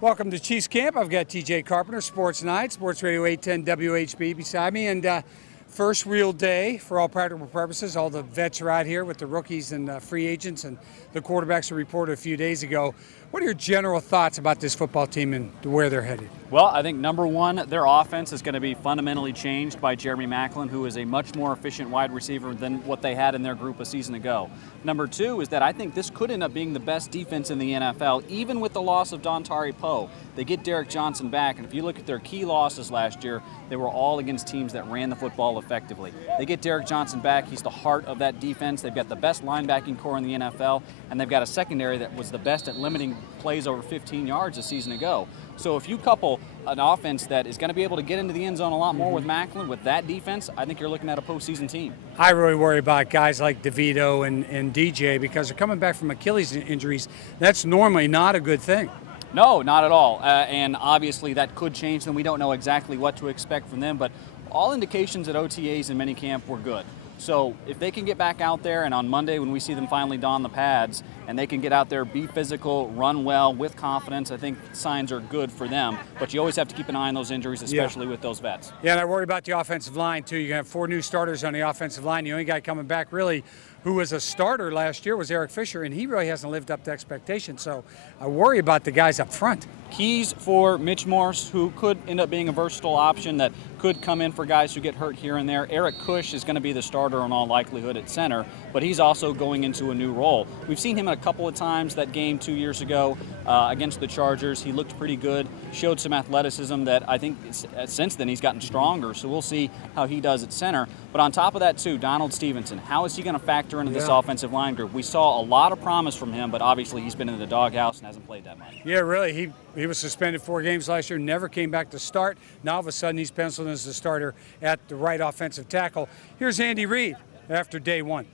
Welcome to Chiefs Camp. I've got TJ Carpenter, Sports Night, Sports Radio 810 WHB beside me. And first real day for all practical purposes. All the vets are out here with the rookies and free agents and the quarterbacks who reported a few days ago. What are your general thoughts about this football team and where they're headed? Well, I think number one, their offense is going to be fundamentally changed by Jeremy Maclin, who is a much more efficient wide receiver than what they had in their group a season ago. Number two is that I think this could end up being the best defense in the NFL, even with the loss of Dontari Poe. They get Derek Johnson back, and if you look at their key losses last year, they were all against teams that ran the football effectively. They get Derek Johnson back. He's the heart of that defense. They've got the best linebacking core in the NFL, and they've got a secondary that was the best at limiting plays over 15 yards a season ago. So if you couple an offense that is going to be able to get into the end zone a lot more with Maclin, with that defense, I think you're looking at a postseason team. I really worry about guys like DeVito and DJ because they're coming back from Achilles injuries. That's normally not a good thing. No, not at all. And obviously that could change them. We don't know exactly what to expect from them, but all indications at OTAs and minicamp were good. So if they can get back out there, and on Monday when we see them finally don the pads, and they can get out there, be physical, run well, with confidence, I think signs are good for them. But you always have to keep an eye on those injuries, especially with those vets. Yeah, and I worry about the offensive line, too. You're going to have 4 new starters on the offensive line. The only guy coming back, really, who was a starter last year was Eric Fisher, and he really hasn't lived up to expectations. So I worry about the guys up front. Keys for Mitch Morse, who could end up being a versatile option that could come in for guys who get hurt here and there. Eric Cush is going to be the starter in all likelihood at center, but he's also going into a new role. We've seen him a couple of times that game 2 years ago against the Chargers. He looked pretty good, showed some athleticism that I think since then he's gotten stronger, so we'll see how he does at center. But on top of that too, Donald Stevenson, how is he going to factor into this offensive line group? We saw a lot of promise from him, but obviously he's been in the doghouse and hasn't played that much. Yeah, really. He was suspended 4 games last year, never came back to start. Now all of a sudden he's penciled as the starter at the right offensive tackle. Here's Andy Reid after day 1.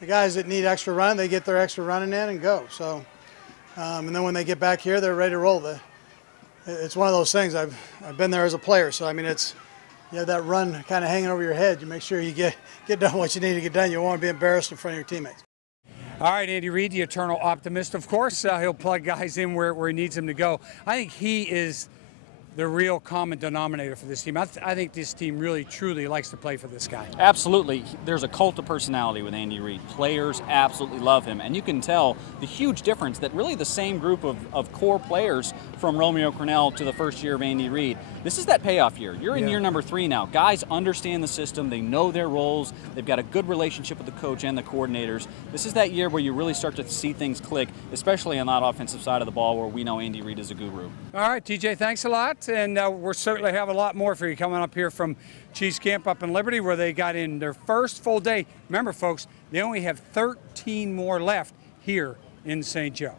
The guys that need extra run, they get their extra running in and go. So, and then when they get back here, they're ready to roll. It's one of those things. I've been there as a player, so I mean, you have that run kind of hanging over your head. You make sure you get done what you need to get done. You don't want to be embarrassed in front of your teammates. All right, Andy Reid, the eternal optimist. Of course, he'll plug guys in where he needs them to go. I think he is the real common denominator for this team. I think this team really, truly likes to play for this guy. Absolutely. There's a cult of personality with Andy Reid. Players absolutely love him. And you can tell the huge difference that really the same group of core players from Romeo Crennel to the first year of Andy Reid. This is that payoff year. You're in year number 3 now. Guys understand the system. They know their roles. They've got a good relationship with the coach and the coordinators. This is that year where you really start to see things click, especially on that offensive side of the ball where we know Andy Reid is a guru. All right, TJ, thanks a lot. And we'll certainly have a lot more for you coming up here from Chiefs Camp up in Liberty, where they got in their first full day. Remember, folks, they only have 13 more left here in St. Joe.